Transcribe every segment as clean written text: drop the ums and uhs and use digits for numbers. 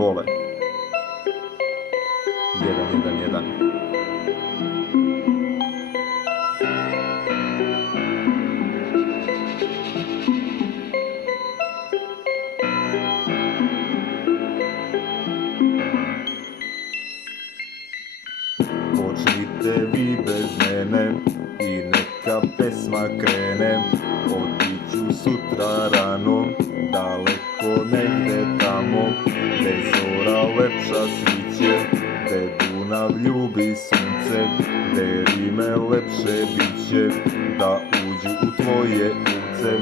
Bole 1-1-1. Počnite vi bez mene i neka pesma krene. Otiću sutra rano, daleko negde tamo, gde zora lepša sviće, gde Dunav ljubi sunce, gde rime lepše biće, da uđu u tvoje uce,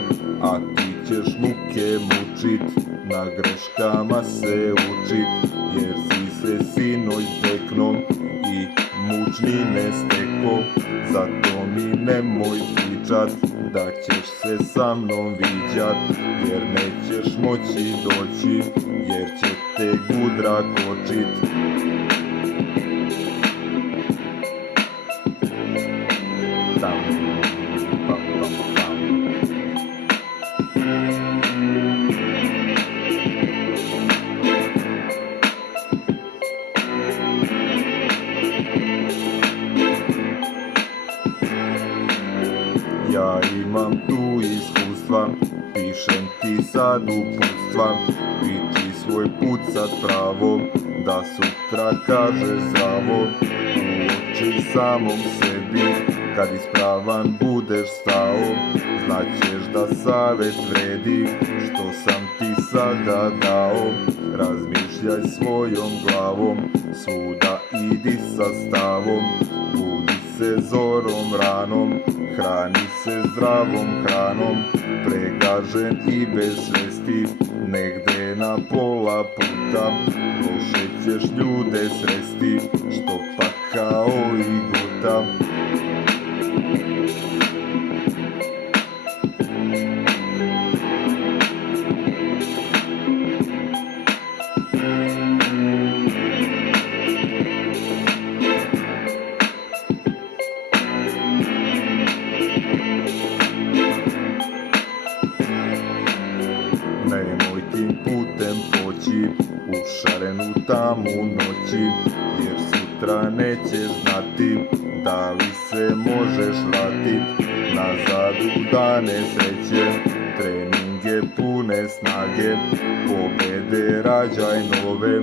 a ti ćeš muke mučit, na greškama se učit, jer si se sinoć dekno i mučnine steko. Zato mi nemoj pričat da ćeš se sa mnom viđat, jer nećeš moći doći, jer će te gudra kočit. Tam, pam, pam, pam. Ja imam tu iskustva, pišem ti sad uputstva, piči svoj put sad pravo, da sutra kažeš zdravo, u oči samom sebi, kad ispravan budeš stao, znaćeš da savjet vredi, što sam ti sada dao. Razmišljaj svojom glavom, svuda idi sa stavom, budi se zorom ranom, hrani se zdravom hranom, pregažen i bez svesti, negde na pola puta, loše ćeš ljude sresti, što pakao i guta. Nemoj tim putem poći u šarenu tamu noći, jer sutra nećeš znati da li se možeš vratit nazad u dane sreće. Treninge pune snage, pobede rađaj nove,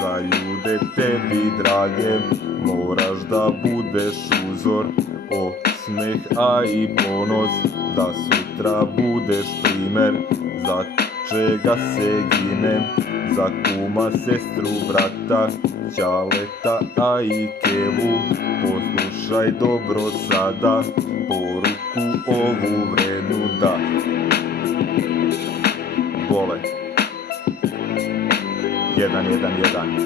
za ljude tebi drage, moraš da budeš uzor, osmeh a i ponos, da sutra budeš primer, za čega se gine, za kuma, sestru, brata, ćaleta, a i kevu. Poslušaj dobro sada, poruku ovu vrednu da. Bole 1-1-1.